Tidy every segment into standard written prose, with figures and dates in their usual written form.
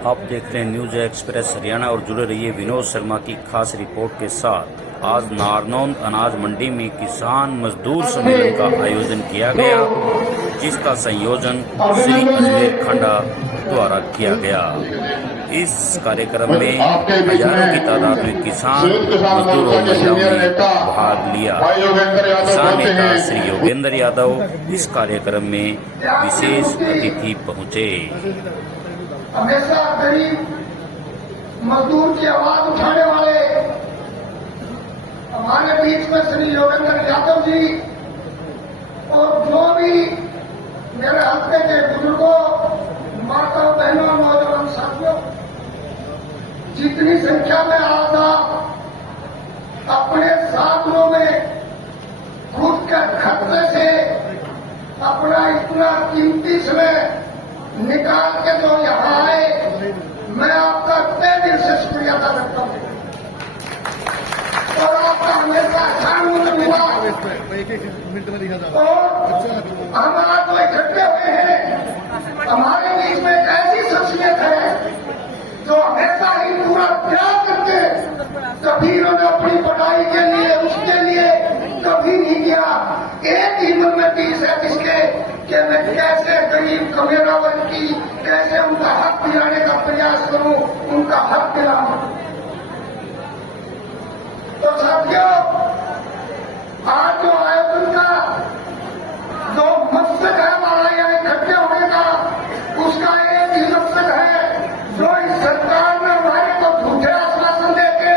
आप देख रहे हैं न्यूज एक्सप्रेस हरियाणा और जुड़े रहिए विनोद शर्मा की खास रिपोर्ट के साथ। आज नारनौंद अनाज मंडी में किसान मजदूर सम्मेलन का आयोजन किया गया, जिसका संयोजन श्री अजमेर खंडा द्वारा किया गया। इस कार्यक्रम में हजारों की तादाद में किसान मजदूर और महिलाओं ने भाग लिया। किसान नेता श्री योगेंद्र यादव इस कार्यक्रम में विशेष अतिथि पहुंचे। हमेशा गरीब मजदूर की आवाज उठाने वाले हमारे बीच में श्री योगेंद्र यादव जी और जो भी मेरे हल्के के बुजुर्गों, माताओं, बहनों, नौजवान साथियों, जितनी संख्या में आज आप अपने साधनों में खुद के खर्चे से अपना इतना कीमती समय निकाल के जो यहाँ आए, मैं आपका तहे दिल से शुक्रिया अदा करता हूँ और आपका हमेशा ध्यान हुआ। और हम आज जो इकट्ठे हुए हैं, हमारे बीच में एक ऐसी शख्सियत है जो हमेशा ही पूरा त्याग करके कभी उन्होंने अपनी पढ़ाई के लिए उसके लिए कभी नहीं किया। एक ही मन में पीस है जिसके कि मैं कैसे गरीब कमेरा वर्ग की कैसे उनका हक दिलाने का प्रयास करूं, उनका हक दिलाऊं। तो साथियों, आज जो आयोजन का जो मकसद है हमारा यहाँ इकट्ठे होने का, उसका एक ही मकसद है जो इस सरकार ने हमारे को झूठे आश्वासन देके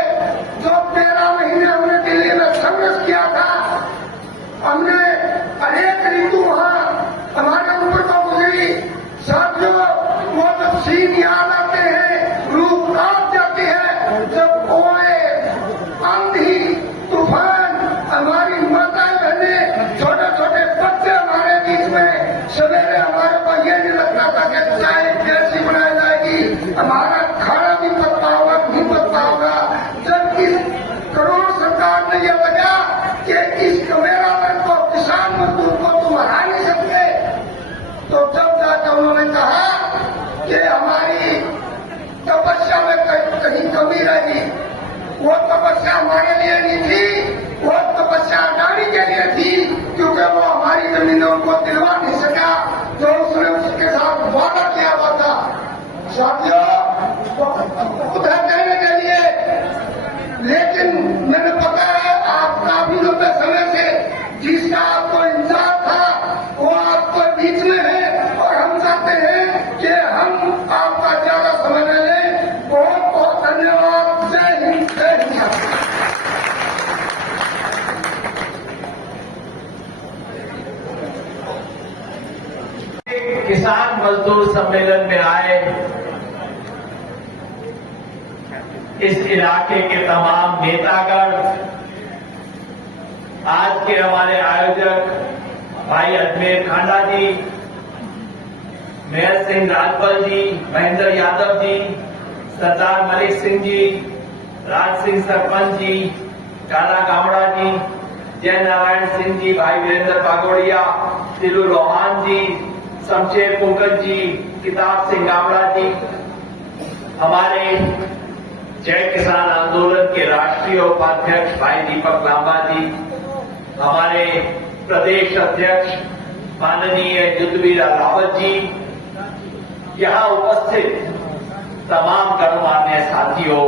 जो 13 महीने हमने दिल्ली में संघर्ष किया था, हमने अनेक ऋतु वहां हमारे ऊपर तो गुजरी। साथियों, वो जब सीन याद आते हैं, रूह कांप जाती है। जब ओए, आंधी, तूफान, हमारी माताएं बहनें, छोटे छोटे बच्चे हमारे बीच में, सवेरे हमारे को ये नहीं लगता था कि चाय कैसी बनाई जाएगी, हमारा खाना भी पकता होगा नहीं पकता होगा। जब इस करोड़ सरकार ने यह लगा कि इस कमेरा वर्ग को, किसान मजदूर को तुम हरा नहीं सकते, तो जब जाकर उन्होंने कहा कि हमारी तपस्या में कहीं कमी रही, वो तपस्या हमारे लिए नहीं थी, वो तपस्या अडानी के लिए थी, क्योंकि वो हमारी जमीनों को दिलवा नहीं सका जो उसने उसके साथ वादा किया हुआ था। साथियों, उधर कहने के लिए, लेकिन मैंने पता है आप काफी लंबे समय से जिसका आपको इंतजार था वो आपको बीच में है, और हम चाहते हैं कि हम आपका ज्यादा समय न लें। बहुत बहुत धन्यवाद। जय हिंद, जय हिंद। किसान मजदूर सम्मेलन में आए इस इलाके के तमाम नेतागण, आज के हमारे आयोजक भाई अजमेर खांडा जी, मेयर सिंह राजपल जी, महेंद्र यादव जी, सरदार मलिक सिंह जी, राज सिंह सरपंच जी, काला गावड़ा जी, जय नारायण सिंह जी, भाई वीरेंद्र बागोड़िया, तिलू रोहान जी, शमशेर कुंकल जी, किताब सिंह गावड़ा जी, हमारे जय किसान आंदोलन के राष्ट्रीय उपाध्यक्ष भाई दीपक लांबा जी, हमारे प्रदेश अध्यक्ष माननीय युद्धवीर रावत जी, यहां उपस्थित तमाम गणमान्य साथियों,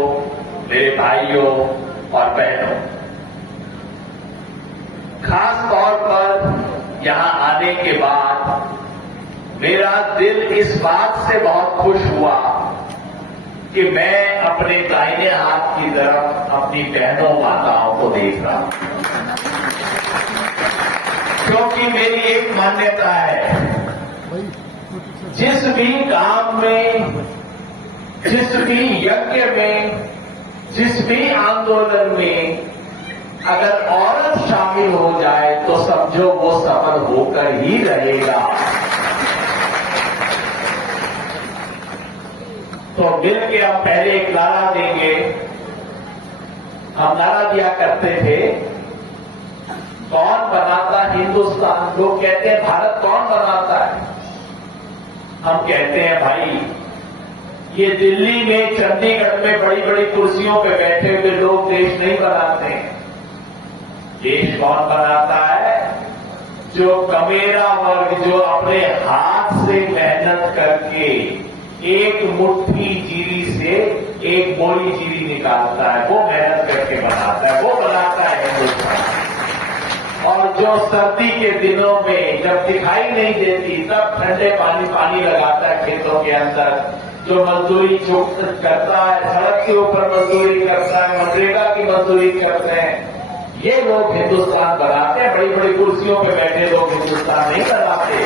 मेरे भाइयों और बहनों, खास तौर पर यहां आने के बाद मेरा दिल इस बात से बहुत खुश हुआ कि मैं अपने दाहिने हाथ की तरफ अपनी बहनों माताओं को देख रहा हूं, क्योंकि मेरी एक मान्यता है, जिस भी काम में, जिस भी यज्ञ में, जिस भी आंदोलन में अगर औरत शामिल हो जाए तो समझो वो सफल होकर ही रहेगा। तो मिल के हम पहले एक नारा देंगे। हम नारा दिया करते थे, कौन बनाता हिंदुस्तान। लोग कहते हैं भारत कौन बनाता है, हम कहते हैं भाई ये दिल्ली में, चंडीगढ़ में बड़ी बड़ी कुर्सियों पे बैठे हुए लोग देश नहीं बनाते हैं। देश कौन बनाता है? जो कमेरा वर्ग, जो अपने हाथ से मेहनत करके एक मुट्ठी जीरी से एक बोरी जीरी निकालता है, वो मेहनत करके बनाता है, वो बनाता है हिंदुस्तान। और जो सर्दी के दिनों में जब दिखाई नहीं देती तब ठंडे पानी लगाता है खेतों के अंदर, जो मजदूरी करता है, सड़क के ऊपर मजदूरी करता है, मनरेगा की मजदूरी करते हैं, ये लोग हिंदुस्तान बनाते हैं। बड़ी बड़ी कुर्सियों पे बैठे लोग हिंदुस्तान नहीं बनाते।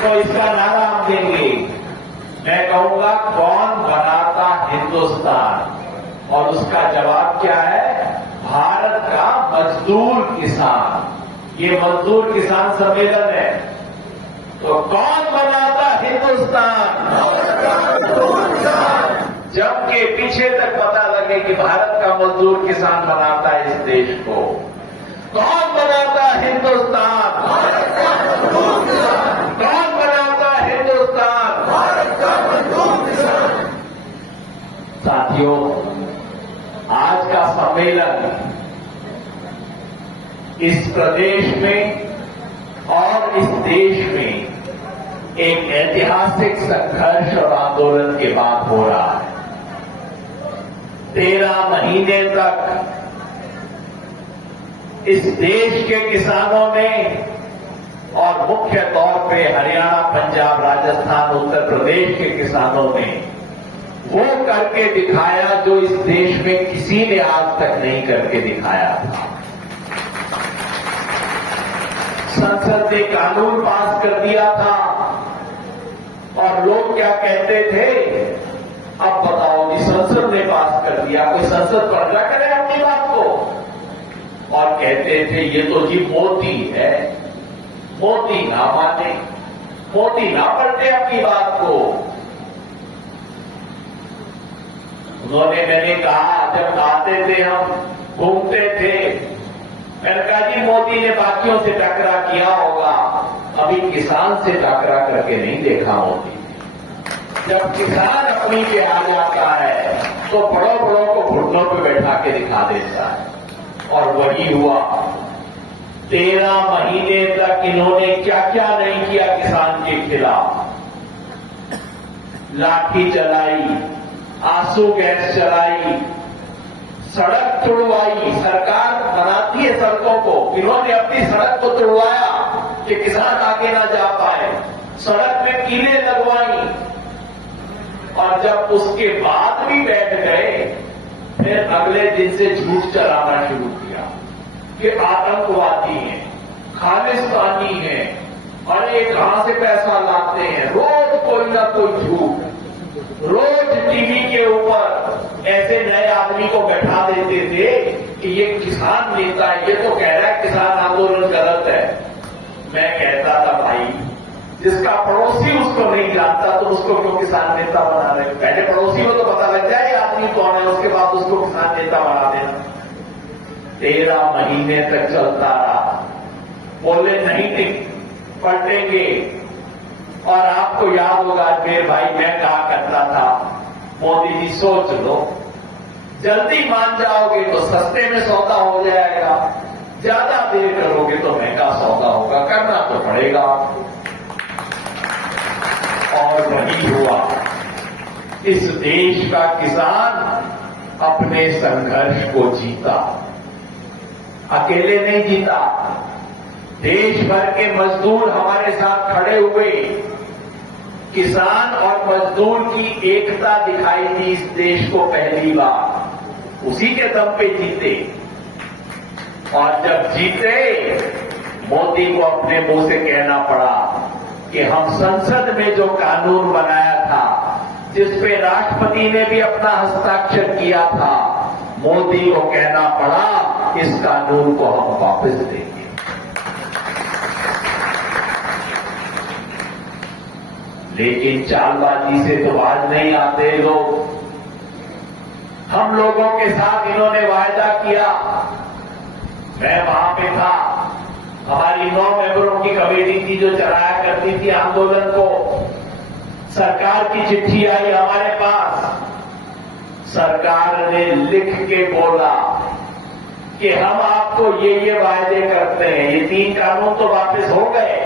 तो इसका नारा हम देंगे। मैं कहूंगा कौन बनाता हिंदुस्तान, और उसका जवाब क्या है? भारत का मजदूर किसान। ये मजदूर किसान सम्मेलन है। तो कौन बनाता हिंदुस्तान? जब के पीछे तक पता लगे कि भारत का मजदूर किसान बनाता है इस देश को। कौन बनाता हिंदुस्तान? कौन बनाता हिंदुस्तान? साथियों, आज का सम्मेलन इस प्रदेश में और इस देश में एक ऐतिहासिक संघर्ष और आंदोलन के बाद हो रहा है। 13 महीने तक इस देश के किसानों ने, और मुख्य तौर पे हरियाणा, पंजाब, राजस्थान, उत्तर प्रदेश के किसानों ने वो करके दिखाया जो इस देश में किसी ने आज तक नहीं करके दिखाया था। संसद ने कानून पास कर दिया था और लोग क्या कहते थे? अब बताओ कि संसद ने पास कर दिया, कोई संसद पर्दा करे अपनी बात को? और कहते थे ये तो जी मोदी है, मोदी ना माने, मोदी ना पलटे अपनी बात को। उन्होंने, मैंने कहा, जब आते थे हम, घूमते थे, मैंने कहा जी मोदी ने बाकियों से टकरा किया होगा, अभी किसान से टकरा करके नहीं देखा मोदी। जब किसान अपनी पे आ जाता है तो बड़ों बड़ों को घुटनों पे बैठा के दिखा देता है। और वही हुआ। 13 महीने तक इन्होंने क्या क्या नहीं किया किसान के खिलाफ। लाठी चलाई, आंसू गैस चलाई, सड़क तुड़वाई। सरकार बनाती है सड़कों को, इन्होंने अपनी सड़क को तुड़वाया कि किसान आगे ना जा पाए। सड़क में कीलें लगवाई, और जब उसके बाद भी बैठ गए, फिर अगले दिन से झूठ चलाना शुरू किया कि आतंकवादी हैं, खालिस्तानी हैं, अरे कहां से पैसा लाते हैं। रोज कोई ना कोई झूठ, रोज टीवी के ऊपर ऐसे नए आदमी को बैठा देते थे कि ये किसान नेता है, ये तो कह रहा है किसान आंदोलन गलत है। मैं कहता था भाई, जिसका पड़ोसी उसको नहीं जानता तो उसको क्यों किसान नेता बना रहे? पहले पड़ोसी को तो पता लग जाए आदमी कौन है, उसके बाद उसको किसान नेता बना देना। 13 महीने तक चलता रहा, बोले नहीं पलटेंगे। और आपको याद होगा मेरे भाई, मैं कहा करता था, मोदी जी सोच लो, जल्दी मान जाओगे तो सस्ते में सौदा हो जाएगा, ज्यादा देर करोगे तो महंगा सौदा होगा, करना तो पड़ेगा आपको। और वही हुआ। इस देश का किसान अपने संघर्ष को जीता, अकेले नहीं जीता। देश भर के मजदूर हमारे साथ खड़े हुए। किसान और मजदूर की एकता दिखाई दी इस देश को पहली बार, उसी के दम पे जीते। और जब जीते, मोदी को अपने मुंह से कहना पड़ा कि हम संसद में जो कानून बनाया था, जिस पे राष्ट्रपति ने भी अपना हस्ताक्षर किया था, मोदी को कहना पड़ा इस कानून को हम वापस देंगे। लेकिन चालबाजी से तो बाज नहीं आते लोग। हम लोगों के साथ इन्होंने वायदा किया, मैं वहां पे था, हमारी 9 मेंबरों की कमेटी थी जो चलाया करती थी आंदोलन को। सरकार की चिट्ठी आई हमारे पास। सरकार ने लिख के बोला कि हम आपको ये वायदे करते हैं। ये 3 कानून तो वापस हो गए।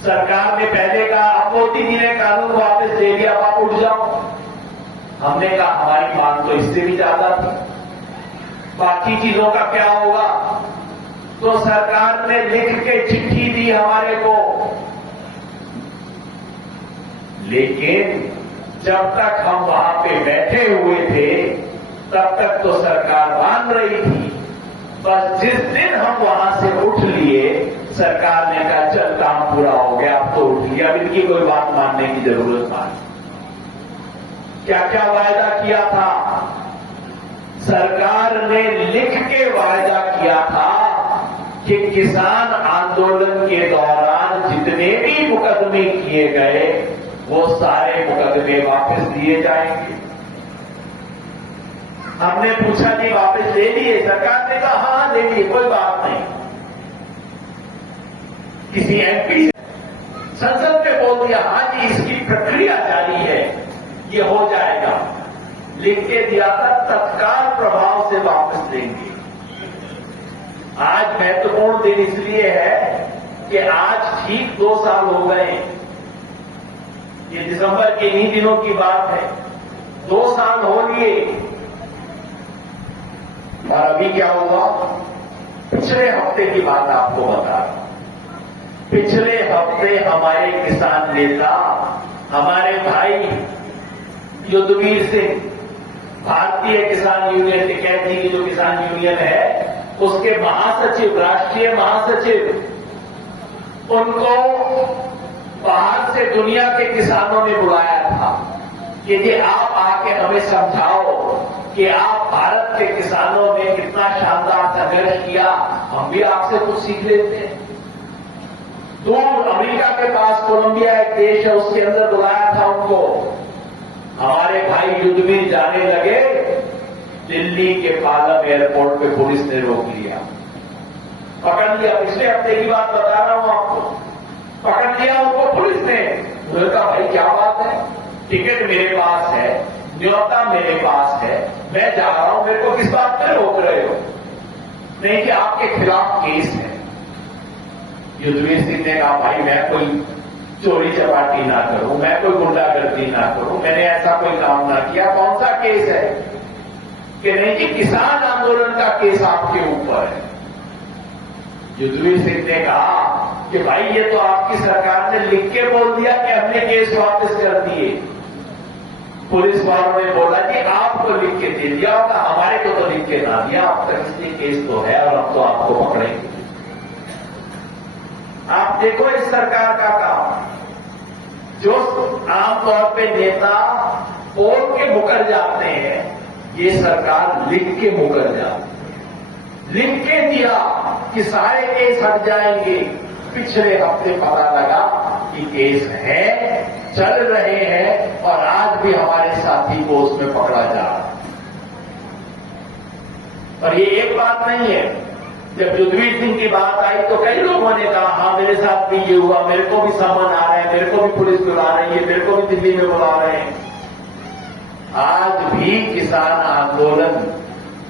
सरकार ने पहले कहा, अब मोदी जी ने कानून वापस ले लिया, अब आप उठ जाओ। हमने कहा हमारी मांग तो इससे भी ज्यादा थी, बाकी चीजों का क्या होगा? तो सरकार ने लिख के चिट्ठी दी हमारे को, लेकिन जब तक हम वहां पे बैठे हुए थे तब तक तो सरकार मान रही थी। बस जिस दिन हम वहां से उठ लिए, सरकार ने कहा चल काम पूरा हो गया, अब तो उठ लिया, अब इनकी कोई बात मानने की जरूरत नहीं। क्या क्या वायदा किया था? सरकार ने लिख के वायदा किया था कि किसान आंदोलन के दौरान जितने भी मुकदमे किए गए वो सारे मुकदमे वापस दिए जाएंगे। हमने पूछा जी वापस ले लिए? सरकार ने कहा हाँ ले लिए, कोई बात नहीं। किसी एमपी संसद में बोल दिया हाँ जी इसकी प्रक्रिया जारी है, ये हो जाएगा, लिख के दिया था, तत्काल प्रभाव से वापस लेंगे। आज महत्वपूर्ण दिन इसलिए है कि आज ठीक 2 साल हो गए। ये दिसंबर के इन्हीं दिनों की बात है, 2 साल हो लिए। और अभी क्या हुआ? पिछले हफ्ते की बात आपको बता रहा हूं। पिछले हफ्ते हमारे किसान नेता, हमारे भाई युद्धवीर सिंह, भारतीय किसान यूनियन टिकैती की जो किसान यूनियन है उसके महासचिव, राष्ट्रीय महासचिव, उनको बाहर से दुनिया के किसानों ने बुलाया था कि जी आप आके हमें समझाओ कि आप भारत के किसानों ने कितना शानदार संघर्ष किया, हम भी आपसे कुछ सीख लेते हैं। दूर अमेरिका के पास कोलंबिया एक देश है, उसके अंदर बुलाया था उनको। हमारे भाई युद्धवीर जाने लगे, दिल्ली के पालम एयरपोर्ट पे पुलिस ने रोक लिया, पकड़ लिया। पिछले हफ्ते की बात बता रहा हूं आपको, पकड़ लिया उनको पुलिस ने। उन्होंने कहा भाई क्या बात है, टिकट मेरे पास है, न्योता मेरे पास है, मैं जा रहा हूं, मेरे को किस बात पे रोक रहे हो? नहीं कि आपके खिलाफ केस है। युद्धवीर सिंह ने कहा भाई मैं कोई चोरी चपाटी ना करूं, मैं कोई गुंडागर्दी ना करूं, मैंने ऐसा कोई काम ना किया, कौन सा केस है? कि नहीं कि किसान आंदोलन का केस आपके ऊपर है। युद्धवीर सिंह ने कहा कि भाई ये तो आपकी सरकार ने लिख के बोल दिया कि हमने केस वापस कर दिए। पुलिस वालों ने बोला कि आपको लिख के दे दिया होगा, हमारे को तो लिख के ना दिया, आप तक इसलिए केस तो है और अब तो आपको पकड़ेंगे। आप देखो इस सरकार का काम, जो आमतौर पे नेता बोल के मुकर जाते हैं, ये सरकार लिख के मुकर जाती है। लिख के दिया कि सारे केस हट जाएंगे। पिछले हफ्ते पता लगा कि केस है, चल रहे हैं और आज भी हमारे साथी को उसमें पकड़ा जा रहा है। और ये एक बात नहीं है, जब युद्धवीर सिंह की बात आई तो कई लोगों ने कहा हाँ मेरे साथ भी ये हुआ, मेरे को भी सामान आ रहा है, मेरे को भी पुलिस बुला रही है, मेरे को भी दिल्ली में बुला रहे हैं। आज भी किसान आंदोलन,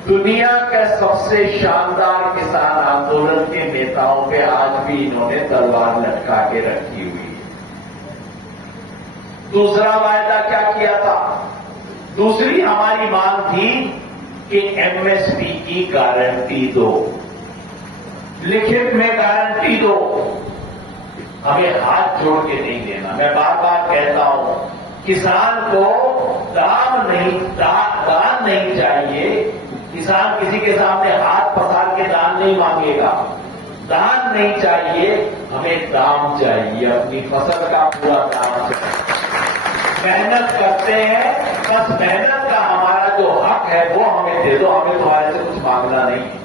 दुनिया का सबसे शानदार किसान आंदोलन के नेताओं पे आज भी इन्होंने तलवार लटका के रखी हुई है। दूसरा वायदा क्या किया था? दूसरी हमारी मांग थी कि एमएसपी की गारंटी दो, लिखित में गारंटी दो, हमें हाथ जोड़ के नहीं देना। मैं बार बार कहता हूं, किसान को दान नहीं चाहिए। किसान किसी के सामने हाथ पसार के दान नहीं मांगेगा, दान नहीं चाहिए, हमें दाम चाहिए, अपनी फसल का पूरा दाम चाहिए। मेहनत करते हैं, बस मेहनत का हमारा जो हक है वो हमें दे दो, हमें तुम्हारे से कुछ मांगना नहीं है।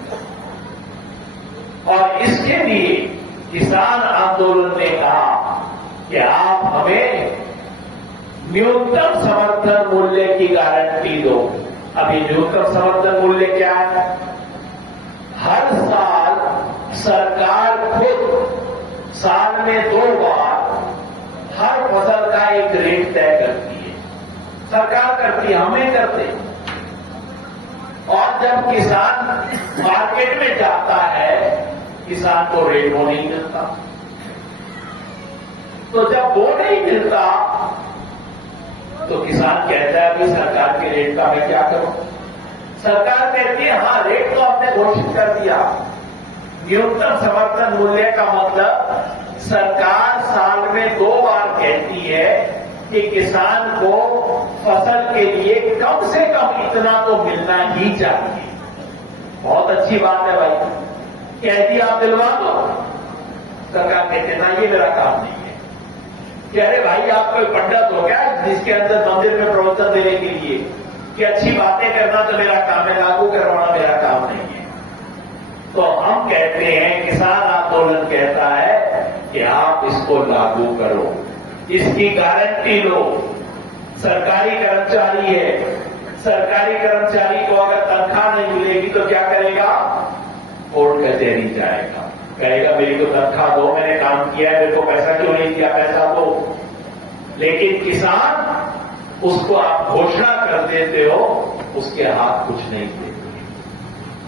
और इसके लिए किसान आंदोलन ने कहा कि आप हमें न्यूनतम समर्थन मूल्य की गारंटी दो। अभी न्यूनतम समर्थन मूल्य क्या है? हर साल सरकार खुद साल में 2 बार हर फसल का एक रेट तय करती है, सरकार करती है, हम नहीं करते। और जब किसान मार्केट में जाता है, किसान को रेट वो नहीं मिलता। तो जब वो नहीं मिलता तो किसान कहता है अभी सरकार के रेट का मैं क्या करूं। सरकार कहती है हाँ, रेट तो आपने घोषित कर दिया। न्यूनतम समर्थन मूल्य का मतलब सरकार साल में 2 बार कहती है कि किसान को फसल के लिए कम से कम इतना तो मिलना ही चाहिए। बहुत अच्छी बात है भाई, कह दिया आप दिलवा दो। सरकार कहते ना ये मेरा काम नहीं है। कह रहे भाई आप कोई पंडित हो क्या जिसके अंदर मंदिर में प्रवचन देने के लिए कि अच्छी बातें करना तो मेरा काम है, लागू करवाना मेरा काम नहीं है। तो हम कहते हैं, किसान आंदोलन कहता है कि आप इसको लागू करो, इसकी गारंटी लो। सरकारी कर्मचारी है, सरकारी कर्मचारी को अगर तनख्वाह नहीं मिलेगी तो क्या करेगा? कोर्ट कचहरी जाएगा, कहेगा मेरी तो तनख्वाह दो, मैंने काम किया है, मेरे को पैसा क्यों नहीं दिया, पैसा दो। लेकिन किसान, उसको आप घोषणा कर देते हो, उसके हाथ कुछ नहीं देते।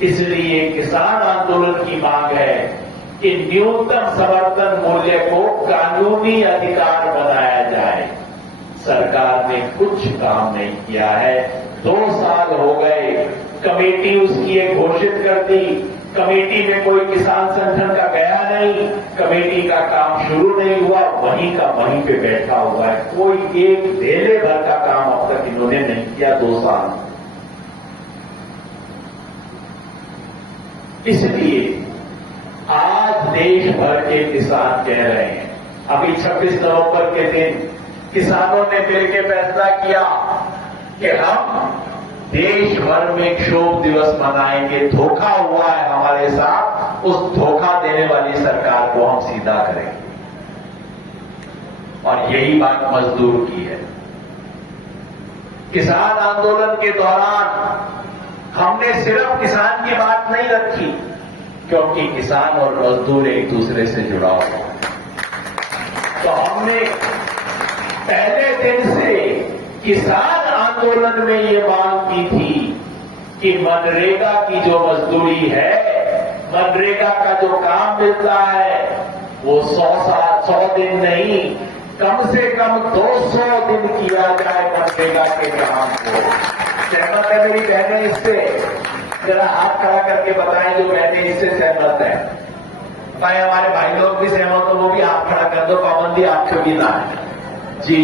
इसलिए किसान आंदोलन की मांग है कि न्यूनतम समर्थन मूल्य को कानूनी अधिकार बनाया जाए। सरकार ने कुछ काम नहीं किया है। 2 साल हो गए, कमेटी उसकी एक घोषित कर दी, कमेटी में कोई किसान संगठन का गया नहीं, कमेटी का काम शुरू नहीं हुआ, वहीं का वहीं पे बैठा हुआ है। कोई एक धेले भर का काम अब तक इन्होंने नहीं किया 2 साल। इसलिए आज देश भर के किसान कह रहे हैं, अभी 26 नवंबर के दिन किसानों ने मिलकर फैसला किया कि हम देश भर में क्षोभ दिवस मनाएंगे। धोखा हुआ है हमारे साथ, उस धोखा देने वाली सरकार को हम सीधा करेंगे। और यही बात मजदूर की है। किसान आंदोलन के दौरान हमने सिर्फ किसान की बात नहीं रखी, क्योंकि किसान और मजदूर एक दूसरे से जुड़ा हुआ है। तो हमने पहले दिन से किसान आंदोलन में ये मांग की थी कि मनरेगा की जो मजदूरी है, मनरेगा का जो काम मिलता है, वो 100 दिन नहीं, कम से कम 200 दिन किया जाए मनरेगा के काम को। सहमत है मेरी बहनें इससे? जरा हाथ खड़ा करके बताएं जो बहनें इससे सहमत है। भाई हमारे भाई लोग भी सहमत हो, वो भी हाथ खड़ा कर दो, पाबंदी आपको भी ना है जी।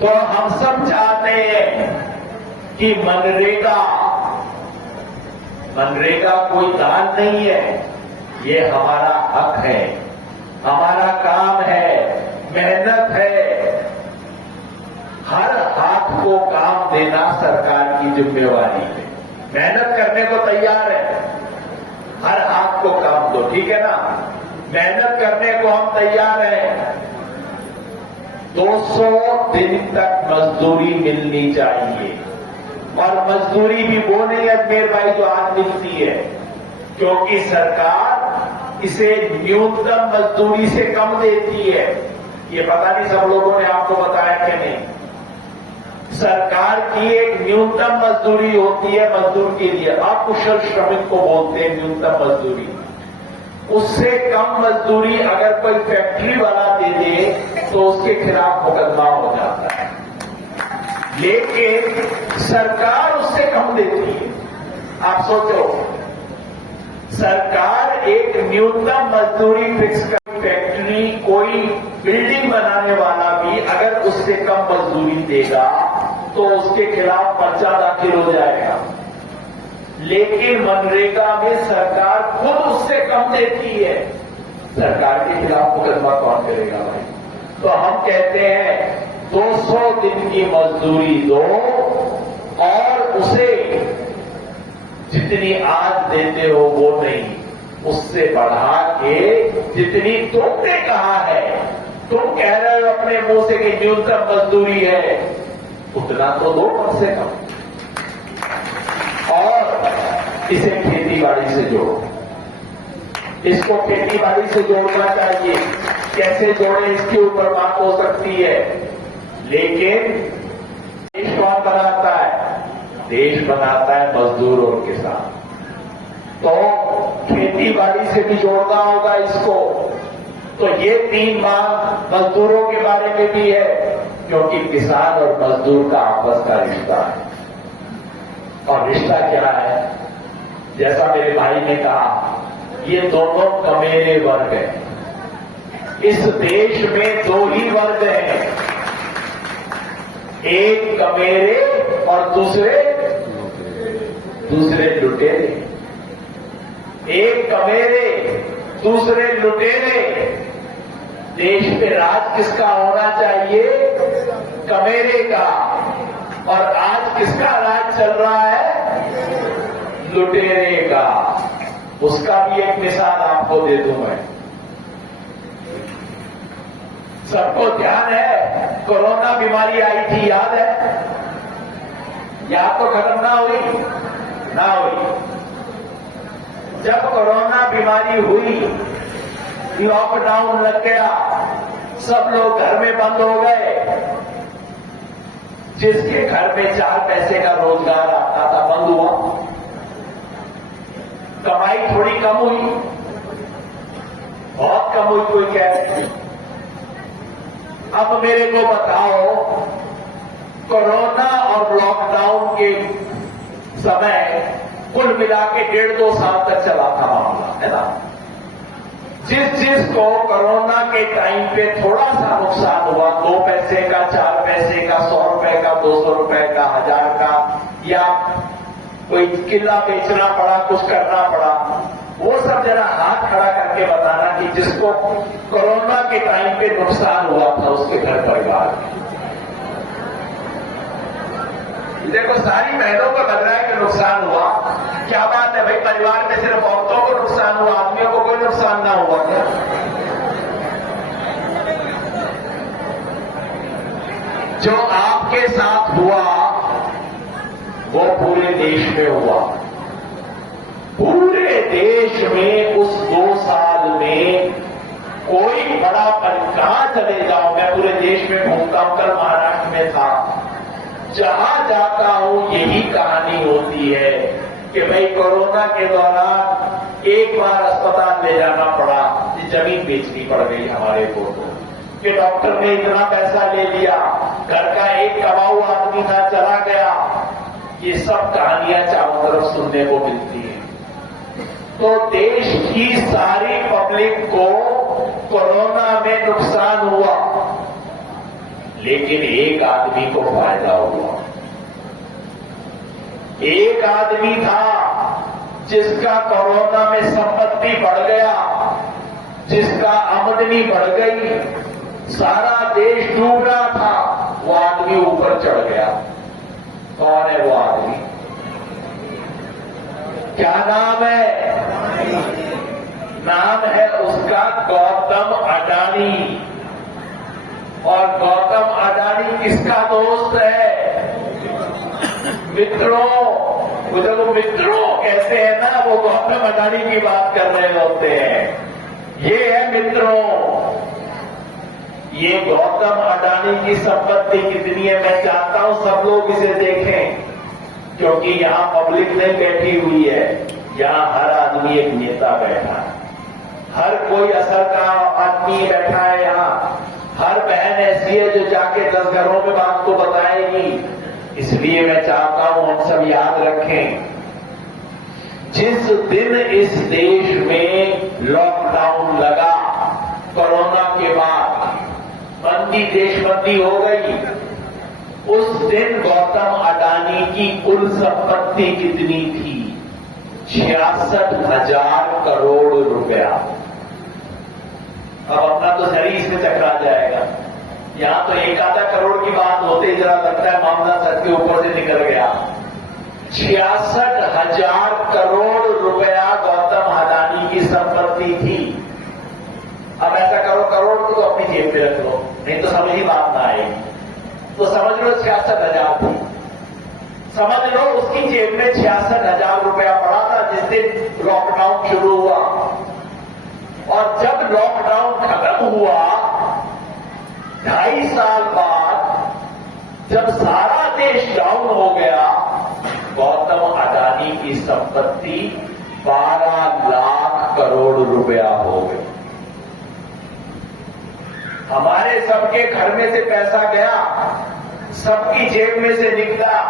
तो हम सब चाहते हैं कि मनरेगा कोई दान नहीं है, ये हमारा हक है, हमारा काम है, मेहनत है। हर हाथ को काम देना सरकार की जिम्मेवारी है। मेहनत करने को तैयार है, हर हाथ को काम दो, ठीक है ना? मेहनत करने को हम तैयार हैं। 200 दिन तक मजदूरी मिलनी चाहिए। और मजदूरी भी वो नहीं अजमेर भाई जो आज मिलती है, क्योंकि सरकार इसे न्यूनतम मजदूरी से कम देती है। ये पता नहीं सब लोगों ने आपको बताया कि नहीं। सरकार की एक न्यूनतम मजदूरी होती है मजदूर के लिए, अकुशल श्रमिक को बोलते हैं न्यूनतम मजदूरी। उससे कम मजदूरी अगर कोई फैक्ट्री वाला दे दे तो उसके खिलाफ मुकदमा हो जाता है, लेकिन सरकार उससे कम देती है। आप सोचो, सरकार एक न्यूनतम मजदूरी फिक्स कर, फैक्ट्री कोई बिल्डिंग बनाने वाला भी अगर उससे कम मजदूरी देगा तो उसके खिलाफ पर्चा दाखिल हो जाएगा। लेकिन मनरेगा में सरकार खुद उससे कम देती है, सरकार के खिलाफ मुकदमा कौन करेगा भाई? तो हम कहते हैं 200 दिन की मजदूरी दो और उसे जितनी आज देते हो वो नहीं, उससे बढ़ा के जितनी तुमने कहा है, तुम कह रहे हो अपने मुंह से कि न्यूनतम मजदूरी है, उतना तो दो कम से कम। और इसे खेती बाड़ी से जोड़ो, इसको खेती बाड़ी से जोड़ना चाहिए। कैसे जोड़े इसके ऊपर बात हो सकती है, लेकिन देश कौन बनाता है? देश बनाता है मजदूर और किसान। तो खेती बाड़ी से भी जोड़ना होगा इसको। तो ये 3 मांग मजदूरों के बारे में भी है, क्योंकि किसान और मजदूर का आपस का रिश्ता है। और रिश्ता क्या है? जैसा मेरे भाई ने कहा, ये दोनों कमेरे वर्ग हैं। इस देश में 2 ही वर्ग हैं, एक कमेरे और दूसरे लुटेरे। एक कमेरे, दूसरे लुटेरे। देश पे राज किसका होना चाहिए? कमेरे का। और आज किसका राज चल रहा है? लुटेरे का। उसका भी एक मिसाल आपको दे दूं मैं। सबको ध्यान है, कोरोना बीमारी आई थी, याद है? याद तो खत्म ना हुई। जब कोरोना बीमारी हुई, लॉकडाउन लग गया, सब लोग घर में बंद हो गए। जिसके घर में 4 पैसे का रोजगार आता था, बंद हुआ। कमाई थोड़ी कम हुई, बहुत कम हुई, कोई कह रहे। अब मेरे को बताओ, कोरोना और लॉकडाउन के समय कुल मिला के 1.5-2 साल तक चला था मामला, है ना? जिसको कोरोना के टाइम पे थोड़ा सा नुकसान हुआ, 2 पैसे का, 4 पैसे का, 100 रुपए का, 200 रुपए का, 1000 का, या कोई किला बेचना पड़ा, कुछ करना पड़ा, वो सब जरा हाथ खड़ा करके बताना कि जिसको कोरोना के टाइम पे नुकसान हुआ था उसके घर परिवार में। देखो, सारी बहनों को लग रहा है कि नुकसान हुआ। क्या बात है भाई, परिवार में सिर्फ औरतों को नुकसान हुआ, आदमियों को कोई नुकसान ना हुआ क्या? जो आपके साथ हुआ वो पूरे देश में हुआ। पूरे देश में उस 2 साल में कोई बड़ा कहां चले जाओ, मैं पूरे देश में घूमता हूं, कल महाराष्ट्र में था, जहां जाता हूं यही कहानी होती है कि भाई कोरोना के दौरान एक बार अस्पताल ले जाना पड़ा, जमीन बेचनी पड़ गई हमारे को, कि डॉक्टर ने इतना पैसा ले लिया, घर का एक कमाऊ आदमी था, चला गया। ये सब कहानियां चारों तरफ सुनने को मिलती है। तो देश की सारी पब्लिक को कोरोना में नुकसान हुआ, लेकिन एक आदमी को फायदा हुआ। एक आदमी था जिसका कोरोना में संपत्ति बढ़ गया, जिसका आमदनी बढ़ गई, सारा देश डूब रहा था, वो आदमी ऊपर चढ़ गया। कौन है वो आदमी? क्या नाम है? नाम है उसका गौतम अडानी। और गौतम अडानी किसका दोस्त है? मित्रों, वो जब वो मित्रों कहते हैं ना, वो गौतम अडानी की बात कर रहे होते हैं। ये है मित्रों, ये गौतम अडानी की संपत्ति कितनी है मैं चाहता हूं सब लोग इसे देखें, क्योंकि यहां पब्लिक नहीं बैठी हुई है, यहां हर आदमी एक नेता बैठा है, हर कोई असर का आदमी बैठा है यहां, हर बहन ऐसी है जो जाके 10 घरों में बात को बताएगी। इसलिए मैं चाहता हूं हम सब याद रखें, जिस दिन इस देश में लॉकडाउन लगा, कोरोना के बाद बंदी, देशबंदी हो गई, उस दिन गौतम अडानी की कुल संपत्ति कितनी थी? 66,000 करोड़ रुपया। अब अपना तो शरीर इसमें चकरा जाएगा। यहां तो 1 आधा करोड़ की बात होते ही जरा लगता है मामला सर के ऊपर से निकल गया। 66,000 करोड़ रुपया गौतम अडानी की संपत्ति थी। अब ऐसा करो, करोड़ को तो अपनी जेब में रख लो, नहीं तो समझ ही बात ना आएगी। तो समझ लो 66,000 थी, समझ लो उसकी जेब में 66,000 रुपया पड़ा था जिस दिन लॉकडाउन शुरू हुआ। और जब लॉकडाउन खत्म हुआ 2.5 साल बाद, जब सारा देश डाउन हो गया, गौतम अडानी की संपत्ति 12 लाख करोड़ रुपया हो गई। हमारे सबके घर में से पैसा गया, सबकी जेब में से निकला,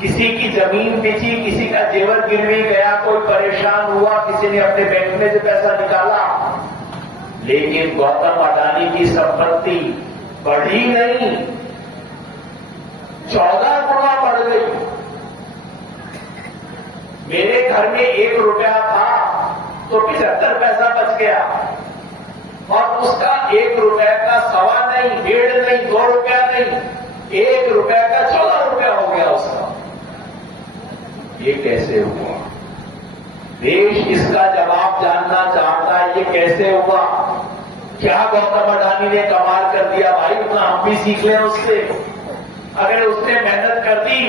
किसी की जमीन बेची, किसी का जेवर गिरवी गया, कोई परेशान हुआ, किसी ने अपने बैंक में से पैसा निकाला, लेकिन गौतम अडानी की संपत्ति बढ़ी नहीं, 14 गुना बढ़ गई। मेरे घर में 1 रुपया था तो 75 पैसा बच गया, और उसका 1 रुपया का 1.25 नहीं, 1.5 नहीं, 2 रुपया नहीं, 1 रुपया का 14 रुपया हो गया उसका। ये कैसे हुआ? देश इसका जवाब जानना चाहता है, ये कैसे हुआ? क्या गौतम अडानी ने कमाल कर दिया भाई? उतना हम भी सीख लें उससे। अगर उसने मेहनत कर दी,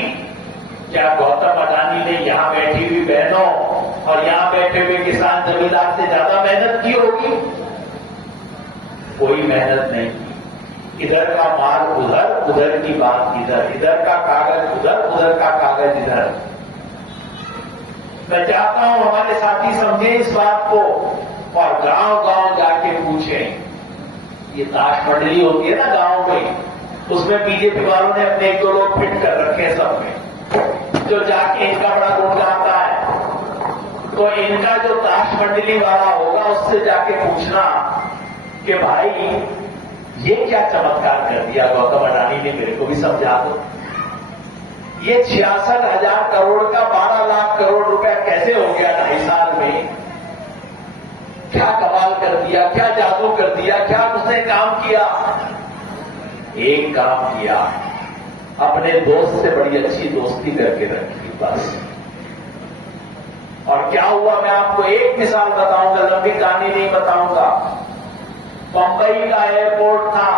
क्या गौतम अडानी ने यहां बैठी हुई बहनों और यहां बैठे हुए किसान जमींदार से ज्यादा मेहनत की होगी? कोई मेहनत नहीं की। इधर का माल उधर, उधर की बात इधर, इधर का कागज उधर, उधर का कागज इधर। मैं चाहता हूं हमारे साथी समझें इस बात को और गांव गांव जाके पूछें। ये ताश मंडली होती है ना गांव में, उसमें बीजेपी वालों ने अपने 1-2 लोग फिट कर रखे सब में, जो जाके इनका बड़ा गुण गाता है। तो इनका जो ताश मंडली वाला होगा उससे जाके पूछना कि भाई ये क्या चमत्कार कर दिया गौतम अडानी ने, मेरे को भी समझा दो। ये 66,000 करोड़ का 12 लाख करोड़ रुपया कैसे हो गया 2.5 साल में? क्या कमाल कर दिया, क्या जादू कर दिया, क्या उसने काम किया? एक काम किया, अपने दोस्त से बड़ी अच्छी दोस्ती करके रखी बस। और क्या हुआ मैं आपको एक मिसाल बताऊंगा, लंबी कहानी नहीं बताऊंगा। बंबई का एयरपोर्ट था,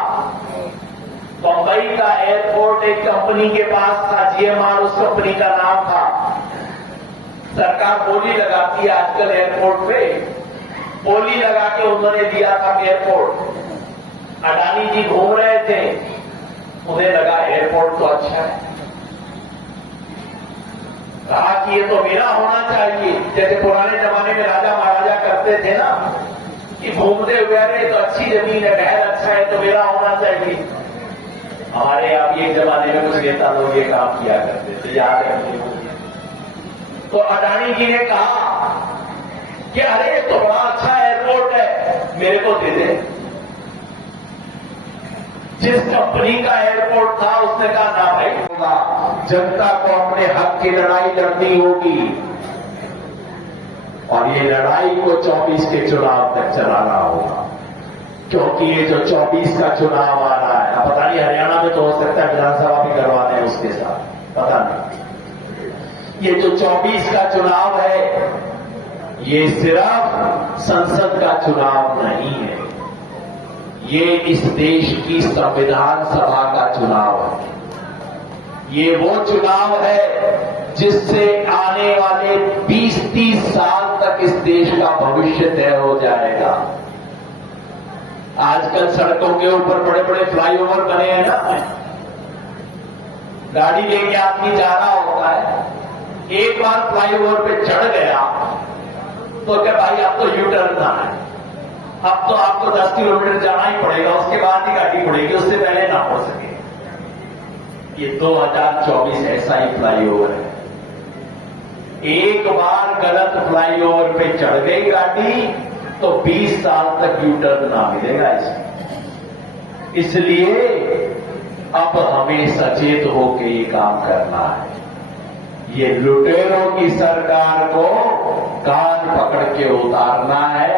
बंबई का एयरपोर्ट एक कंपनी के पास था, GMR उस कंपनी का नाम था। सरकार बोली लगाती है आजकल एयरपोर्ट पे, बोली लगा के उन्होंने दिया था एयरपोर्ट। अडानी जी घूम रहे थे, उन्हें लगा एयरपोर्ट तो अच्छा है, कहा कि ये तो मेरा होना चाहिए। जैसे पुराने जमाने में राजा महाराजा करते थे ना, कि घूमते हुए अरे तो अच्छी जमीन है, महल अच्छा है, तो मेरा होना चाहिए। हमारे आप एक जमाने में कुछ नेता लोग ये काम किया करते थे, याद है? तो अडानी जी ने कहा कि अरे ये तो बड़ा अच्छा एयरपोर्ट है, मेरे को दे दे। जिस कंपनी का एयरपोर्ट था उसने कहा ना भाई, होगा, जनता को अपने हक की लड़ाई लड़नी होगी और ये लड़ाई को 24 के चुनाव तक चलाना होगा। क्योंकि ये जो 24 का चुनाव आ रहा है, अब पता नहीं हरियाणा में तो हो सकता है विधानसभा भी करवा दें उसके साथ, पता नहीं। ये जो 24 का चुनाव है, ये सिर्फ संसद का चुनाव नहीं है, ये इस देश की संविधान सभा का चुनाव है। ये वो चुनाव है जिससे आने वाले 20-30 साल तक इस देश का भविष्य तय हो जाएगा। आजकल सड़कों के ऊपर बड़े बड़े फ्लाईओवर बने हैं ना, गाड़ी लेके आदमी जा रहा होता है, एक बार फ्लाईओवर पे चढ़ गया तो क्या भाई अब तो यू टर्न ना है, अब तो आपको 10 किलोमीटर जाना ही पड़ेगा, उसके बाद ही गाड़ी मुड़ेगी, उससे पहले ना मुड़ सके। ये 2024 ऐसा ही फ्लाईओवर है। एक बार गलत फ्लाईओवर पे चढ़ गई गाड़ी तो 20 साल तक यू टर्न ना मिलेगा इसमें। इसलिए अब हमें सचेत होकर ये काम करना है। ये लुटेरों की सरकार को कान पकड़ के उतारना है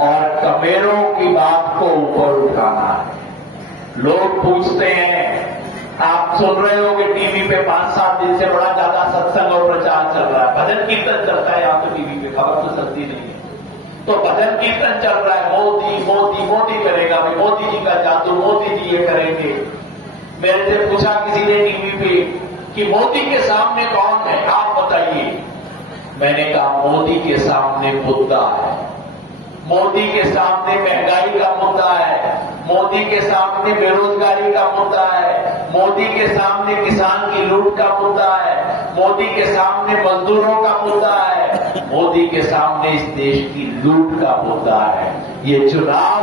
और कमेरों की बात को ऊपर उठाना है। लोग पूछते हैं, आप सुन रहे हो कि टीवी पे 5-7 दिन से बड़ा ज्यादा सत्संग और प्रचार चल रहा है, भजन कीर्तन चलता है यहाँ तो टीवी पे, खबर तो चलती नहीं है। तो भजन कीर्तन चल रहा है, मोदी मोदी मोदी करेगा, भाई मोदी जी का जादू, मोदी जी ये करेंगे। मेरे से पूछा किसी ने टीवी पे कि मोदी के सामने कौन है, आप बताइए। मैंने कहा मोदी के सामने बुद्धा है। मोदी के सामने महंगाई का मुद्दा है, मोदी के सामने बेरोजगारी का मुद्दा है, मोदी के सामने किसान की लूट का मुद्दा है, मोदी के सामने मजदूरों का मुद्दा है, मोदी के सामने इस देश की लूट का मुद्दा है। ये चुनाव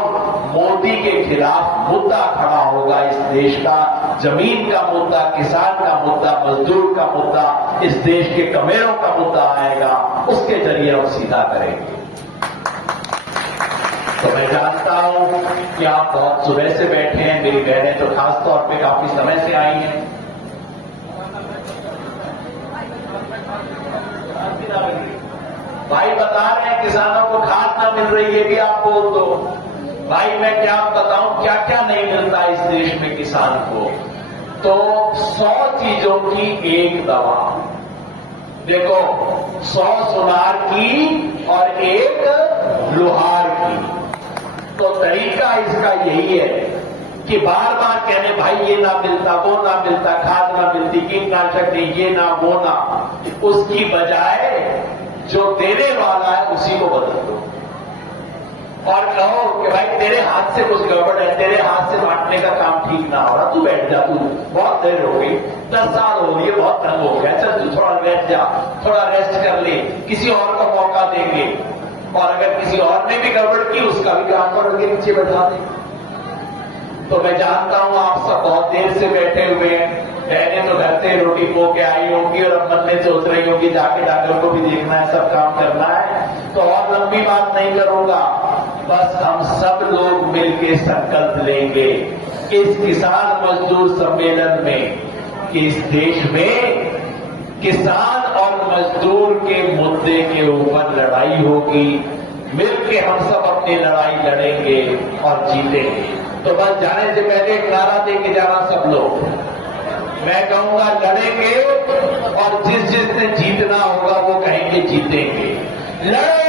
मोदी के खिलाफ मुद्दा खड़ा होगा। इस देश का जमीन का मुद्दा, किसान का मुद्दा, मजदूर का मुद्दा, इस देश के कमेरों का मुद्दा आएगा, उसके जरिए हम सीधा करेंगे। तो मैं जानता हूं कि आप बहुत सुबह से बैठे हैं, मेरी बहनें तो खास तौर पे काफी समय से आई हैं। भाई बता रहे हैं किसानों को खाद ना मिल रही है, भी आप बोल दो। भाई मैं क्या बताऊं क्या क्या नहीं मिलता इस देश में किसान को। तो 100 चीजों की एक दवा, देखो 100 सुनार की और एक लोहार की। तो तरीका इसका यही है कि बार बार कहने भाई ये ना मिलता, वो ना मिलता, खाद ना मिलती, कीटनाशक नहीं, ये ना वो ना, उसकी बजाय जो देने वाला है उसी को बदल दो और कहो कि भाई तेरे हाथ से कुछ गड़बड़ है, तेरे हाथ से बांटने का काम ठीक ना हो रहा, तू बैठ जा, तू बहुत देर हो गई, 10 साल हो गई, बहुत तंग हो गया, चल तू थोड़ा बैठ जा, थोड़ा रेस्ट कर ले, किसी और को मौका देंगे। और अगर किसी और ने भी गड़बड़ की उसका भी काम पकड़ के नीचे बैठा दे। तो मैं जानता हूं आप सब बहुत देर से बैठे हुए हैं, बहनें तो घर से रोटी पो के आई होंगी और अब मन में सोच रही होंगी जाके डॉक्टर को भी देखना है, सब काम करना है। तो और लंबी बात नहीं करूंगा, बस हम सब लोग मिलकर संकल्प लेंगे इस किसान मजदूर सम्मेलन में कि इस देश में किसान और मजदूर के मुद्दे के ऊपर लड़ाई होगी। मिलकर हम सब अपनी लड़ाई लड़ेंगे और जीतेंगे। तो बस जाने से पहले एक नारा दे के जाना सब लोग, मैं कहूंगा लड़ेंगे और जिसने जीतना होगा वो कहेंगे जीतेंगे। लड़े